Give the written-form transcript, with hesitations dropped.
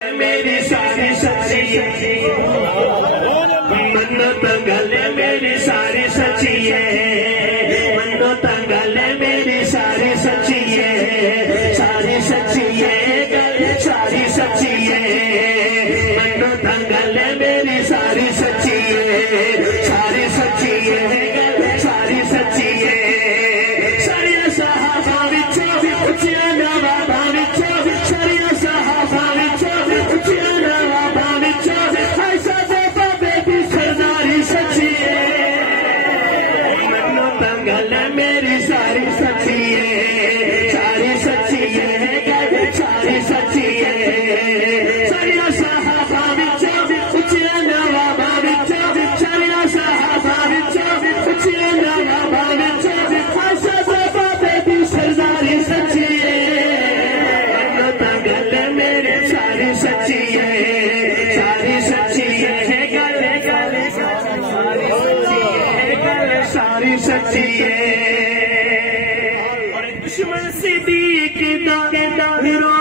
मेरी सारी सच्ची है, मन्नत गले मेरी सारी सच्ची है, मन्नत गले मेरी सारी सच्ची है, सारी सच्ची है गले सारी सच्ची है, मन्नत गले मेरी सारी सच्ची है, सारी सच्ची है गले सारी सच्ची है, सारिया सहाबा विच उच्चिया नवाबा विच, सारिया सहाबा विच उच्चिया नवाबा विच ऐसा बाबा बेबी सरदारी सच्ची है, मन्नत गले मेरी सारी सच्ची है, सारी सच्ची है गले सारी सच्ची है, सारिया सहाबा विच उच्चिया नवाबा विच, सारिया सहाबा विच उच्चिया नवाबा विच ऐसा बाबा बेबी सरदारी सच्ची है, मन्नत गले मेरी सारी सच्ची है, सारी सच्ची है गले गले सारी सच्ची है, और दुश्मन सिद्दीक दा हीरो